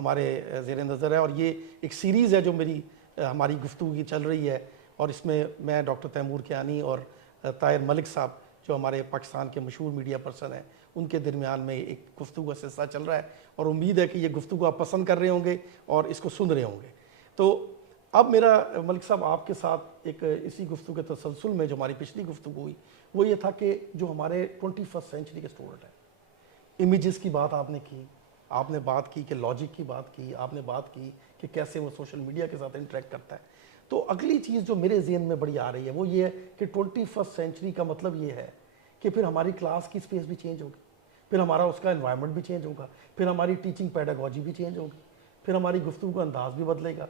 ہمارے زیر نظر ہے، اور یہ ایک سیریز ہے جو میری ہماری گفتگو کی چل رہی ہے، اور اس میں میں ڈاکٹر تیمور کیانی اور طاہر ملک صاحب جو ہمارے پاکستان کے مشہور میڈیا پرسن ہیں ان کے درمیان میں ایک گفتگو کا سلسلہ چل رہا ہے، اور امید ہے کہ یہ گفتگو آپ پسند کر رہے ہوں گے اور اس کو سن رہے ہوں گے۔ تو اب میرا ملک صاحب آپ کے ساتھ ایک اسی گفتگو کے تسلسل میں جو ہماری پچھلی گفتگو ہوئی وہ یہ تھا کہ جو ہمارے 21 سینچری کے اسٹوڈنٹ ہیں، امیجز کی بات آپ نے کی، آپ نے بات کی کہ لاجک کی بات کی، آپ نے بات کی کہ کیسے وہ سوشل میڈیا کے ساتھ انٹریکٹ کرتا ہے۔ تو اگلی چیز جو میرے ذہن میں بڑی آ رہی ہے وہ یہ ہے کہ 21 سینچری کا مطلب یہ ہے کہ پھر ہماری کلاس کی سپیس بھی چینج ہوگی، پھر ہمارا اس کا انوائرمنٹ بھی چینج ہوگا، پھر ہماری ٹیچنگ پیڈاگوجی بھی چینج ہوگی، پھر ہماری گفتگو کا انداز بھی بدلے گا۔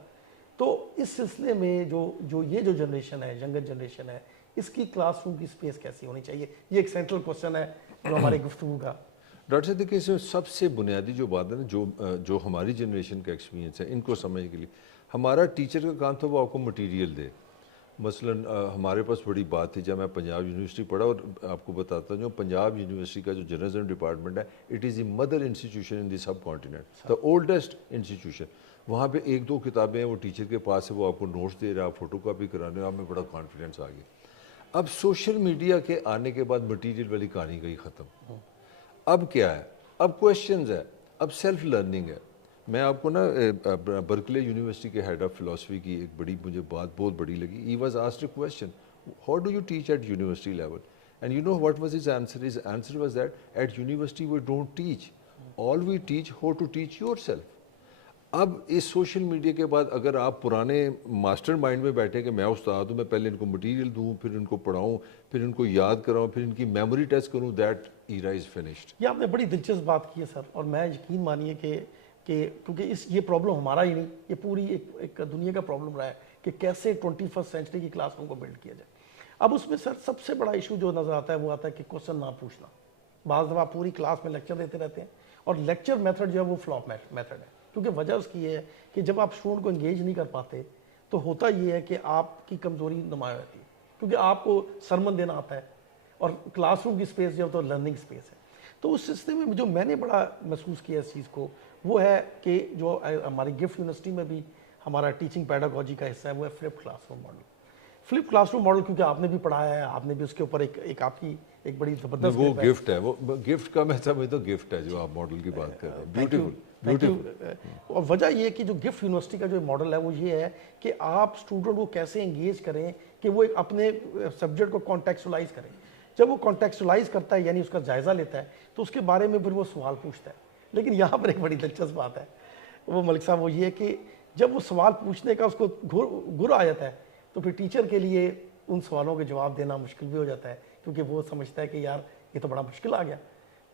تو اس سلسلے میں جو جنریشن ہے، ینگر جنریشن ہے، اس کی کلاس روم کی سپیس کیسی ہونی چاہیے، یہ ایک سینٹرل کوسچن ہے جو ہماری گفتگو کا۔ ڈاکٹر صاحب دیکھیں، اس میں سب سے بنیادی جو بات ہے نا، جو ہماری جنریشن کا ایکسپیرینس ہے ان کو سمجھنے کے لیے ہمارا ٹیچر کا کام تھا وہ آپ کو مٹیریل دے۔ مثلا ہمارے پاس بڑی بات تھی جب میں پنجاب یونیورسٹی پڑھا، اور آپ کو بتاتا ہوں جو پنجاب یونیورسٹی کا جو جرنلزم ڈپارٹمنٹ ہے، it is the mother institution in the sub continent, the oldest institution. وہاں پہ 1-2 کتابیں ہیں وہ ٹیچر کے پاس ہے، وہ آپ کو نوٹس دے رہا ہے، آپ فوٹو کاپی کرا رہے ہیں، آپ میں بڑا کانفیڈنس آ گیا۔ اب سوشل میڈیا کے آنے کے بعد مٹیریل والی کہانی گئی ختم۔ اب کیا ہے؟ اب کویشچنز ہے، اب سیلف لرننگ ہے۔ میں آپ کو نا برکلے یونیورسٹی کے ہیڈ آف فلاسفی کی ایک بڑی مجھے بات بہت بڑی لگی۔ He was asked a question, how do you teach at university level? And you know what was his answer? His answer was that at university we don't teach, all we teach how to teach yourself. اب اس social media کے بعد اگر آپ پرانے master mind میں بیٹھے کہ میں استاد ہوں، میں پہلے ان کو مٹیریل دوں، پھر ان کو پڑھاؤں، پھر ان کو یاد کراؤں، پھر ان کی میموری ٹیسٹ کروں، دیٹ ایرا از فنشڈ۔ یہ آپ نے بڑی دلچسپ بات کی ہے سر، اور میں یقین مانیے کہ کیونکہ یہ پرابلم ہمارا ہی نہیں، یہ پوری ایک دنیا کا پرابلم رہا ہے کہ کیسے 21 سینچری کی کلاس روم کو بلڈ کیا جائے۔ اب اس میں سر سب سے بڑا ایشو جو نظر آتا ہے وہ آتا ہے کہ کوسچن نہ پوچھنا۔ بعض دفعہ پوری کلاس میں لیکچر دیتے رہتے ہیں اور لیکچر میتھڈ جو ہے وہ فلاپ میتھڈ ہے، کیونکہ وجہ اس کی یہ ہے کہ جب آپ اسٹوڈنٹ کو انگیج نہیں کر پاتے تو ہوتا یہ ہے کہ آپ کی کمزوری نمایاں ہوتی ہے، کیونکہ آپ کو سرمن دینا آتا ہے اور کلاس روم کی سپیس جو ہے تو لرننگ سپیس ہے۔ تو اس سلسلے میں جو میں نے بڑا محسوس کیا اس چیز کو وہ ہے کہ جو ہماری گفٹ یونیورسٹی میں بھی ہمارا ٹیچنگ پیڈاگوجی کا حصہ ہے وہ ہے flip class room model. Flip class room model کیونکہ آپ نے بھی پڑھایا ہے، آپ نے بھی اس کے اوپر ایک آپ کی ایک بڑی زبردست وہ گفٹ ہے، وہ گفٹ کا میں سمجھتا ہوں گفٹ ہے جو آپ ماڈل کی بات کر رہے ہیں، بیوٹیفل بیوٹیفل۔ اور وجہ یہ ہے کہ جو گفٹ یونیورسٹی کا جو ماڈل ہے وہ یہ ہے کہ آپ اسٹوڈنٹ کو کیسے انگیج کریں کہ وہ ایک اپنے سبجیکٹ کو کانٹیکسچولائز کریں۔ جب وہ کانٹیکسچولائز کرتا ہے یعنی اس کا جائزہ لیتا ہے تو اس کے بارے میں پھر وہ سوال پوچھتا ہے۔ لیکن یہاں پر ایک بڑی دلچسپ بات ہے وہ ملک صاحب، وہ یہ ہے کہ جب وہ سوال پوچھنے کا اس کو گر آ جاتا ہے تو پھر ٹیچر کے لیے ان سوالوں کے جواب دینا مشکل بھی ہو جاتا ہے، کیونکہ وہ سمجھتا ہے کہ یار یہ تو بڑا مشکل آ گیا۔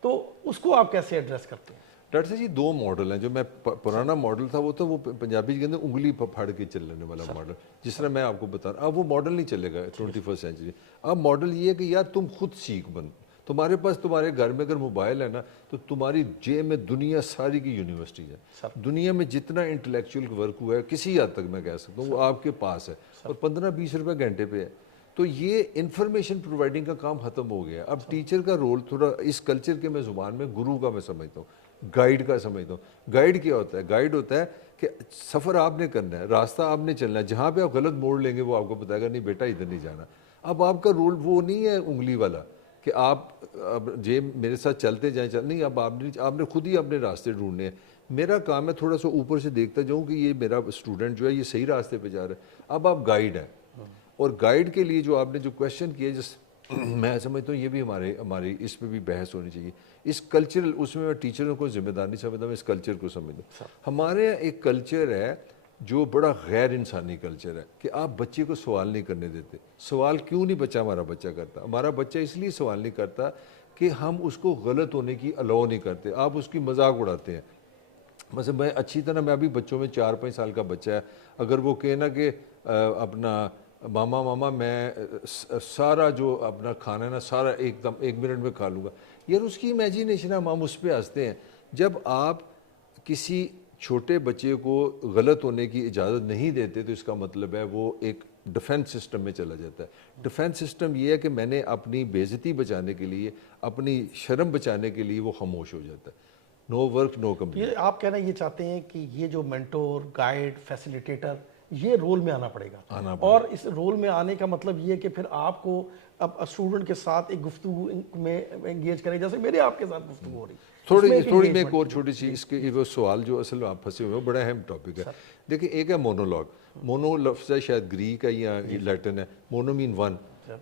تو اس کو آپ کیسے ایڈریس کرتے ہیں؟ ڈاکٹر صاحب جی 2 ماڈل ہیں۔ جو میں پرانا ماڈل تھا وہ تو وہ پنجابی کے اندر انگلی پھاڑ کے چلنے والا ماڈل، جس طرح میں آپ کو بتا رہا ہوں۔ اب وہ ماڈل نہیں چلے گا 21 سینچری۔ اب ماڈل یہ ہے کہ یار تم خود سیکھ بن، تمہارے پاس تمہارے گھر میں اگر موبائل ہے نا تو تمہاری جیب میں دنیا ساری کی یونیورسٹی ہے۔ دنیا میں جتنا انٹلیکچوئل ورک ہوا ہے کسی حد تک میں کہہ سکتا ہوں وہ آپ کے پاس ہے، اور 15-20 روپے گھنٹے پہ ہے۔ تو یہ انفارمیشن پرووائڈنگ کا کام ختم ہو گیا۔ اب ٹیچر کا رول تھوڑا اس کلچر کے میں زبان میں گرو کا میں سمجھتا ہوں، گائیڈ کا سمجھتا ہوں۔ گائیڈ کیا ہوتا ہے؟ گائیڈ ہوتا ہے کہ سفر آپ نے کرنا ہے، راستہ آپ نے چلنا ہے، جہاں پہ آپ غلط موڑ لیں گے وہ آپ کو بتائے گا نہیں بیٹا ادھر نہیں جانا۔ اب آپ کا رول وہ نہیں ہے انگلی والا کہ آپ اب میرے ساتھ چلتے جائیں، نہیں، اب آپ نے خود ہی اپنے راستے ڈھونڈنے ہیں۔ میرا کام ہے تھوڑا سا اوپر سے دیکھتا جاؤں کہ یہ میرا اسٹوڈنٹ جو ہے یہ صحیح راستے پہ جا رہا ہے۔ اب آپ گائیڈ ہیں، اور گائیڈ کے لیے جو آپ نے جو کویشچن کیا جس میں سمجھتا ہوں یہ بھی ہماری اس پہ بھی بحث ہونی چاہیے۔ اس کلچرل اس میں ٹیچروں کو ذمہ دار نہیں سمجھتا، میں اس کلچر کو سمجھتا ہوں۔ ہمارے یہاں ایک کلچر ہے جو بڑا غیر انسانی کلچر ہے کہ آپ بچے کو سوال نہیں کرنے دیتے۔ سوال کیوں نہیں بچہ ہمارا بچہ کرتا؟ ہمارا بچہ اس لیے سوال نہیں کرتا کہ ہم اس کو غلط ہونے کی الاؤ نہیں کرتے، آپ اس کی مذاق اڑاتے ہیں۔ مثلا میں اچھی طرح میں ابھی بچوں میں 4-5 سال کا بچہ ہے، اگر وہ کہے نا کہ اپنا ماما میں سارا جو اپنا کھانا ہے نا سارا ایک دم 1 منٹ میں کھا لوں گا، یار اس کی امیجینیشن ہے، ہم اس پہ ہنستے ہیں۔ جب آپ کسی چھوٹے بچے کو غلط ہونے کی اجازت نہیں دیتے تو اس کا مطلب ہے وہ ایک ڈیفنس سسٹم میں چلا جاتا ہے۔ ڈیفنس سسٹم یہ ہے کہ میں نے اپنی بے عزتی بچانے کے لیے، اپنی شرم بچانے کے لیے وہ خاموش ہو جاتا ہے۔ No work no complete. ये आप कहना ये चाहते हैं कि ये जो मेंटोर, गाइड, फैसिलिटेटर, ये रोल में आना पड़ेगा, और इस रोल में आने का मतलब ये है कि फिर आपको अब स्टूडेंट के साथ एक गुफ्तगू में एंगेज करें, जैसे मेरे आपके साथ गुफ्तगू हो रही है। थोड़ी मैं एक और छोटी सी इसके वो सवाल जो असल में आप फंसे हुए हो, बड़ा अहम टॉपिक है। देखिए, एक है मोनोलॉग। मोनो लफ्ज़ है शायद ग्रीक है या लैटिन है, मोनो मीन वन।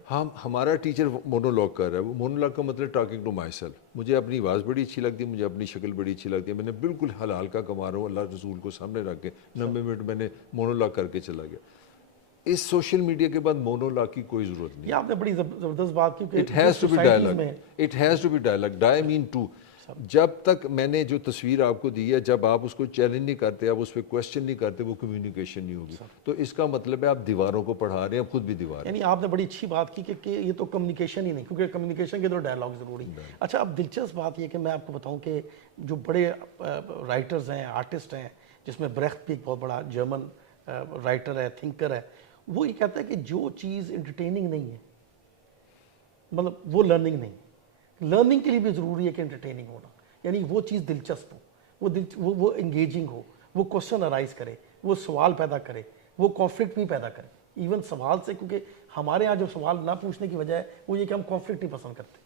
हमारा टीचर मोनोलॉग कर रहा है, वो मोनोलॉग का मतलब टॉकिंग टू माई सेल्फ। मुझे अपनी आवाज़ बड़ी अच्छी लगती है, मुझे अपनी शक्ल बड़ी अच्छी लगती है, मैंने बिल्कुल हलाल का कमा रहा हूँ, अल्लाह रसूल को सामने रख के 90 मिनट मैंने मोनोलॉग करके चला गया। इस सोशल मीडिया के बाद मोनोलॉग की कोई ज़रूरत नहीं। ये आपने बड़ी ज़बरदस्त बात की कि it has to be dialogue, it has to be dialogue. डाई मीन टू। जब तक मैंने जो तस्वीर आपको दी है, जब आप उसको चैलेंज नहीं करते, आप उस पर क्वेश्चन नहीं करते, वो कम्युनिकेशन नहीं होगी। तो इसका मतलब है आप दीवारों को पढ़ा रहे हैं, खुद भी दीवार। यानी आपने बड़ी अच्छी बात की कि ये तो कम्युनिकेशन ही नहीं, क्योंकि कम्युनिकेशन के तो डायलॉग ज़रूरी। अच्छा, अब दिलचस्प बात ये कि मैं आपको बताऊं कि जो बड़े राइटर्स हैं, आर्टिस्ट हैं, जिसमें ब्रेख्त भी एक बहुत बड़ा जर्मन राइटर है, थिंकर है, वो ये कहता है कि जो चीज़ इंटरटेनिंग नहीं है, मतलब वो लर्निंग नहीं है। लर्निंग के लिए भी ज़रूरी है कि इंटरटेनिंग होना, यानी वो चीज़ दिलचस्प हो, वो एंगेजिंग हो, वो क्वेश्चन अराइज करे, वो सवाल पैदा करे, वो कॉन्फ्लिक्ट भी पैदा करे इवन सवाल से। क्योंकि हमारे यहाँ जो सवाल ना पूछने की वजह है वो ये कि हम कॉन्फ्लिक्ट नहीं पसंद करते,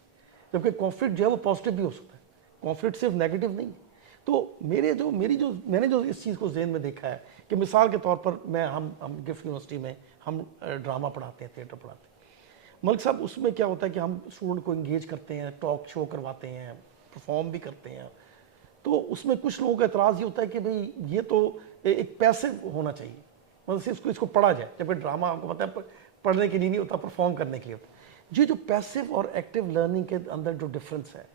जबकि कॉन्फ्लिक्ट जो है वो पॉजिटिव भी हो सकता है, कॉन्फ्लिक्ट सिर्फ नेगेटिव नहीं है। तो मैंने जो इस चीज़ को ज़हन में देखा है कि मिसाल के तौर पर हम गिफ्ट यूनिवर्सिटी में हम ड्रामा पढ़ाते हैं, थिएटर पढ़ाते हैं। मलिक साहब, उसमें क्या होता है कि हम स्टूडेंट को इंगेज करते हैं, टॉक शो करवाते हैं, परफॉर्म भी करते हैं। तो उसमें कुछ लोगों का एतराज़ ये होता है कि भाई ये तो एक पैसिव होना चाहिए, मतलब सिर्फ इसको पढ़ा जाए, जबकि ड्रामा आपको पता है पढ़ने के लिए नहीं होता, परफॉर्म करने के लिए होता। ये जो पैसिव और एक्टिव लर्निंग के अंदर जो डिफरेंस है,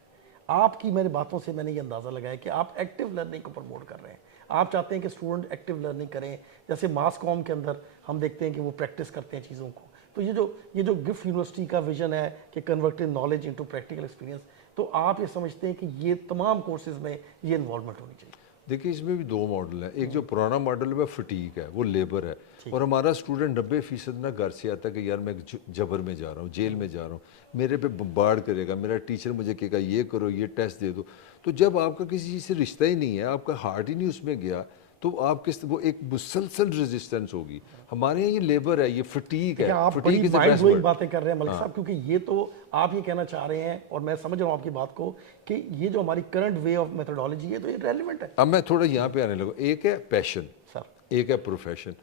आपकी मेरी बातों से मैंने ये अंदाज़ा लगाया कि आप एक्टिव लर्निंग को प्रमोट कर रहे हैं। आप चाहते हैं कि स्टूडेंट एक्टिव लर्निंग करें, जैसे मास कॉम के अंदर हम देखते हैं कि वो प्रैक्टिस करते हैं चीज़ों को। तो ये जो गिफ्ट यूनिवर्सिटी का विजन है कि converting knowledge into practical experience, तो आप ये समझते हैं कि ये तमाम कोर्सेज में ये इन्वॉल्वमेंट होनी चाहिए? देखिए, इसमें भी दो मॉडल हैं। एक जो पुराना मॉडल है वो फटीक है, वो लेबर है, और हमारा स्टूडेंट 90% ना घर से आता है कि यार मैं जबर में जा रहा हूँ, जेल में जा रहा हूँ, मेरे पे बम्बार्ड करेगा, मेरा टीचर मुझे कहेगा ये करो, ये टेस्ट दे दो। तो जब आपका किसी चीज़ से रिश्ता ही नहीं है, आपका हार्ट ही नहीं उसमें गया, तो आप वो एक मुसलसल रेजिस्टेंस होगी। हमारे यहाँ ये लेबर है, ये फटीक है। आप बड़ी माइंड ब्लोइंग बातें कर रहे हैं मलिक साहब, क्योंकि ये तो आप ये कहना चाह रहे हैं, और मैं समझ रहा हूँ आपकी बात को, कि ये जो हमारी करंट वे ऑफ मेथोडोलॉजी है तो ये रेलेवेंट है। अब मैं थोड़ा यहाँ पे आने लगा। एक है पैशन, सर, एक है प्रोफेशन।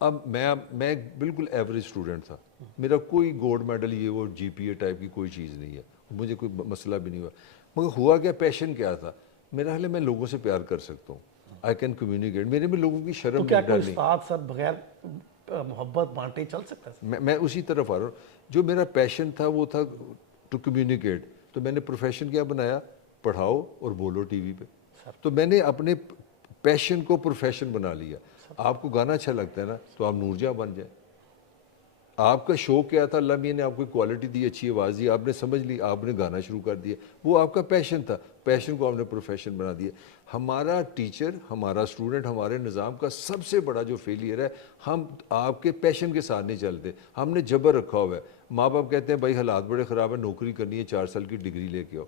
अब मैं एक बिल्कुल एवरेज स्टूडेंट था, मेरा कोई गोल्ड मेडल ये वो जीपीए टाइप की कोई चीज़ नहीं है, मुझे कोई मसला भी नहीं हुआ। मगर हुआ क्या, पैशन क्या था मेरा, हाल मैं लोगों से प्यार कर सकता हूँ, आई कैन कम्युनिकेट, मेरे में लोगों की शर्म तो क्या कोई उस्ताद सर बगैर मोहब्बत बांटे चल सकता है? मैं उसी तरफ आ रहा हूँ। जो मेरा पैशन था वो था टू कम्युनिकेट, तो मैंने प्रोफेशन क्या बनाया, पढ़ाओ और बोलो टीवी पे। तो मैंने अपने पैशन को प्रोफेशन बना लिया। आपको गाना अच्छा लगता है ना, तो आप नूरजहाँ बन जाए। आपका शौक क्या था, अल्लाह मियाँ ने आपको क्वालिटी दी, अच्छी आवाज़ दी, आपने समझ ली, आपने गाना शुरू कर दिया, वो आपका पैशन था, पैशन को आपने प्रोफेशन बना दिया। हमारा टीचर, हमारा स्टूडेंट, हमारे निज़ाम का सबसे बड़ा जो फेलियर है, हम आपके पैशन के साथ नहीं चलते, हमने जबर रखा हुआ है। माँ बाप कहते हैं भाई हालात बड़े ख़राब है, नौकरी करनी है, 4 साल की डिग्री लेके आओ।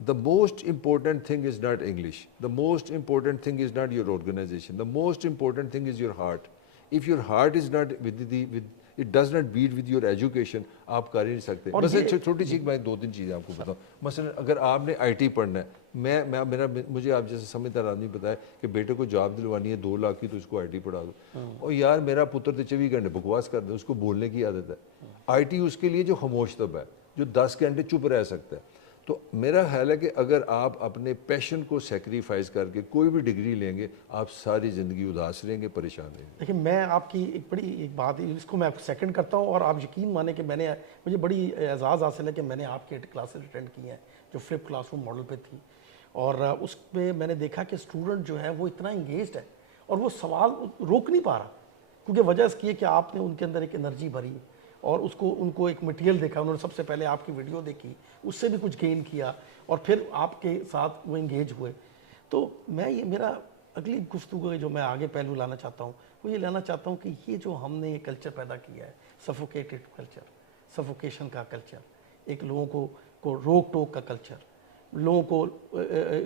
The most important thing is not English. The most important thing is not your organization. The most important thing is your heart. If your heart is not it does not beat with your education, आप कर ही नहीं सकते। मसलन छोटी सी मैं 2-3 चीज़ें आपको बताऊँ। मसलन अगर आपने IT पढ़ना है, मुझे आप जैसे समझदार आदमी बताया कि बेटे को जॉब दिलवानी है 2 लाख की, तो उसको IT पढ़ा दो। और यार मेरा पुत्र तो 24 घंटे बकवास कर दे, उसको बोलने की आदत है। IT उसके लिए जो खामोश तब है, जो 10 घंटे चुप रह सकता है। तो मेरा ख्याल है कि अगर आप अपने पैशन को सेक्रीफाइस करके कोई भी डिग्री लेंगे, आप सारी ज़िंदगी उदास रहेंगे, परेशान रहेंगे। देखिए, मैं आपकी एक बात इसको मैं सेकंड करता हूँ, और आप यकीन माने कि मुझे बड़ी एजाज़ हासिल है कि मैंने आपके क्लासेस अटेंड की हैं जो फ्लिप क्लासरूम मॉडल पे थी, और उसमें मैंने देखा कि स्टूडेंट जो है वो इतना इंगेज्ड है और वो सवाल रोक नहीं पा रहा, क्योंकि वजह इसकी है कि आपने उनके अंदर एक एनर्जी भरी और उनको एक मटेरियल देखा, उन्होंने सबसे पहले आपकी वीडियो देखी, उससे भी कुछ गेन किया, और फिर आपके साथ वो इंगेज हुए। तो मेरा अगली गुफ्तगू जो मैं आगे पहलू लाना चाहता हूँ वो ये लाना चाहता हूँ कि ये जो हमने ये कल्चर पैदा किया है, सफोकेटेड कल्चर, सफोकेशन का कल्चर, एक लोगों को रोक टोक का कल्चर, लोगों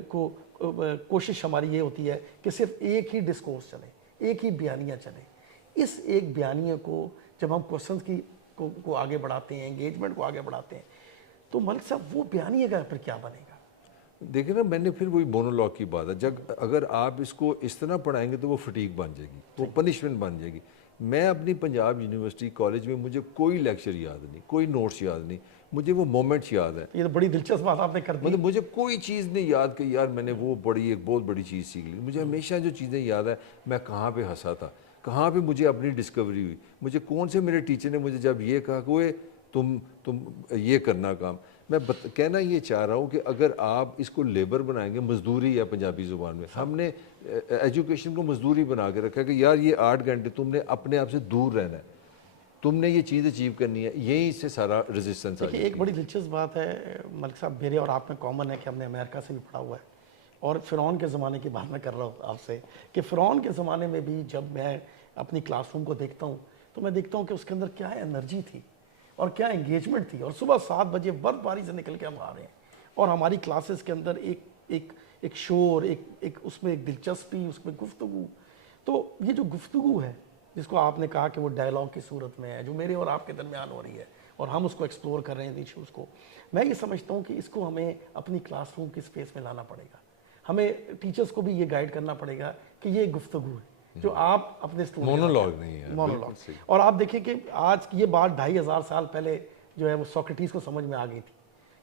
को कोशिश हमारी ये होती है कि सिर्फ एक ही डिस्कोर्स चले, एक ही बयानिया चले। इस एक बयानिया को जब हम क्वेश्चंस को आगे बढ़ाते हैं, एंगेजमेंट को आगे बढ़ाते हैं, तो मलिक साहब वो बयानिया का फिर क्या बनेगा? देखिए ना, मैंने फिर वही मोनोलॉग की बात है, जब अगर आप इसको इस तरह पढ़ाएंगे तो वो फटीक बन जाएगी, वो पनिशमेंट बन जाएगी। मैं अपनी पंजाब यूनिवर्सिटी कॉलेज में मुझे कोई लेक्चर याद नहीं, कोई नोट्स याद नहीं, मुझे वो मोमेंट्स याद है। ये तो बड़ी दिलचस्प बात आपने कर दी। मतलब मुझे कोई चीज़ नहीं याद कि यार मैंने वो बड़ी एक बहुत बड़ी चीज़ सीख ली। मुझे हमेशा जो चीज़ें याद है, मैं कहाँ पे हंसा था, कहाँ पे मुझे अपनी डिस्कवरी हुई, मुझे कौन से मेरे टीचर ने मुझे जब ये कहा कि ओए तुम ये करना काम। मैं कहना ये चाह रहा हूँ कि अगर आप इसको लेबर बनाएंगे, मजदूरी है पंजाबी ज़ुबान में, हमने एजुकेशन को मजदूरी बना के रखा है कि यार ये 8 घंटे तुमने अपने आप से दूर रहना है, तुमने ये चीज़ अचीव करनी है, यही से सारा रेजिस्टेंस आ देखिए, एक बड़ी दिलचस्प बात है मलिक साहब, मेरे और आप में कॉमन है कि हमने अमेरिका से भी पढ़ा हुआ है, और फ़िरौन के ज़माने की बात मैं कर रहा हूँ आपसे कि फ़िरौन के ज़माने में भी जब मैं अपनी क्लासरूम को देखता हूँ तो मैं देखता हूँ कि उसके अंदर क्या एनर्जी थी और क्या एंगेजमेंट थी। और सुबह 7 बजे बर्फबारी से निकल के हम आ रहे हैं और हमारी क्लासेस के अंदर एक शोर, एक उसमें एक दिलचस्पी, उसमें गुफ्तगू। तो ये जो गुफ्तगू है जिसको आपने कहा कि वो डायलॉग की सूरत में है, जो मेरे और आपके दरमियान हो रही है और हम उसको एक्सप्लोर कर रहे हैं इश्यूज़ को, मैं ये समझता हूँ कि इसको हमें अपनी क्लासरूम की स्पेस में लाना पड़ेगा। हमें टीचर्स को भी ये गाइड करना पड़ेगा कि ये गुफ्तगू है जो आप अपने स्टूडेंट, मोनोलॉग नहीं है, मोनोलॉग। और आप देखिए कि आज ये बात 2500 साल पहले जो है वो सोक्रेटिस को समझ में आ गई थी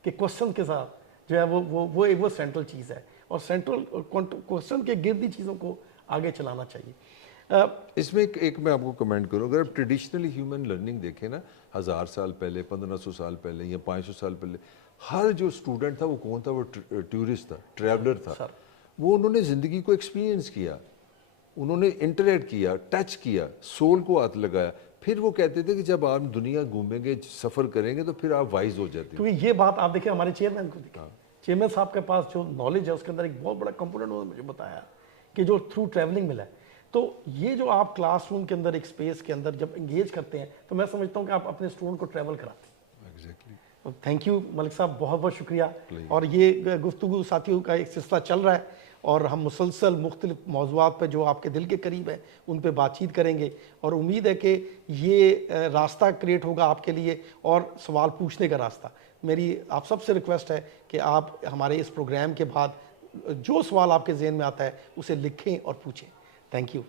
कि क्वेश्चन के साथ जो है वो सेंट्रल चीज़ है और सेंट्रल क्वेश्चन के गिर्द ही चीज़ों को आगे चलाना चाहिए। इसमें एक मैं आपको कमेंट करूँ, अगर आप ट्रेडिशनली ह्यूमन लर्निंग देखें ना, 1000 साल पहले, 1500 साल पहले या 500 साल पहले, हर जो स्टूडेंट था वो कौन था? वो टूरिस्ट था, ट्रैवलर था। वो उन्होंने ज़िंदगी को एक्सपीरियंस किया, उन्होंने इंटरेक्ट किया, टच किया, सोल को हाथ लगाया। फिर वो कहते थे कि जब आप दुनिया घूमेंगे, सफ़र करेंगे तो फिर आप वाइज हो जाते हैं। क्योंकि ये बात आप देखिए हमारे चेयरमैन को देखिए, चेयरमैन साहब के पास जो नॉलेज है उसके अंदर एक बहुत बड़ा कंपोनेंट उन्होंने मुझे बताया कि जो थ्रू ट्रैवलिंग मिला है। तो ये जो आप क्लासरूम के अंदर एक स्पेस के अंदर जब एंगेज करते हैं तो मैं समझता हूँ कि आप अपने स्टूडेंट को ट्रैवल कराते हैं। एग्जैक्टली। थैंक यू मलिक साहब, बहुत बहुत शुक्रिया। और ये गुफ्तगू साथियों का एक सिलसिला चल रहा है और हम मुसलसल मुख्तलिफ मौज़ूआत पर जो आपके दिल के करीब है उन पर बातचीत करेंगे और उम्मीद है कि ये रास्ता क्रिएट होगा आपके लिए और सवाल पूछने का रास्ता। मेरी आप सबसे रिक्वेस्ट है कि आप हमारे इस प्रोग्राम के बाद जो सवाल आपके जहन में आता है उसे लिखें और पूछें। Thank you.